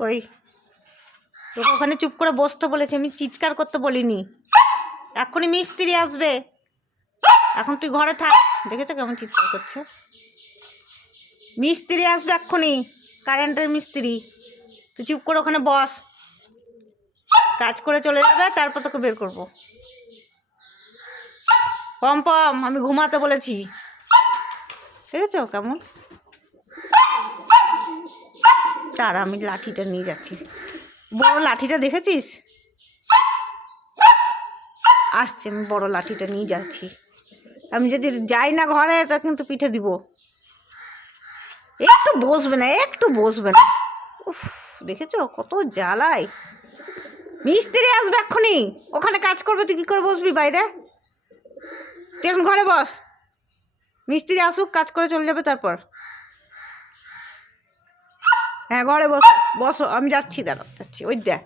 কই তোকে ওখানে চুপ করে বসতে বলেছি, আমি চিৎকার করতে বলিনি। এক্ষুনি মিস্ত্রি আসবে, এখন তুই ঘরে থাক। দেখেছো কেমন চিৎকার করছে? মিস্ত্রি আসবে এক্ষুনি, কারেন্টের মিস্ত্রি। তুই চুপ করে ওখানে বস, কাজ করে চলে যাবে, তারপর তোকে বের করবো। পম পম, আমি ঘুমাতে বলেছি। দেখেছো কেমন? তার আমি লাঠিটা নিয়ে যাচ্ছি, বড় লাঠিটা দেখেছিস? আসছে, আমি বড় লাঠিটা নিয়ে যাচ্ছি। আমি যদি যাই না ঘরে তা কিন্তু পিঠে দিব। একটু বসবে না, একটু বসবে না। উফ, দেখেছো কত জ্বালায়। মিস্ত্রি আসবে এক্ষুনি, ওখানে কাজ করবে, তুই কী করে বসবি বাইরে? তুই এখন ঘরে বস, মিস্ত্রি আসুক, কাজ করে চলে যাবে তারপর। হ্যাঁ ঘরে বসো বসো, আমি যাচ্ছি, দাঁড়াও যাচ্ছি, ওই দেখ।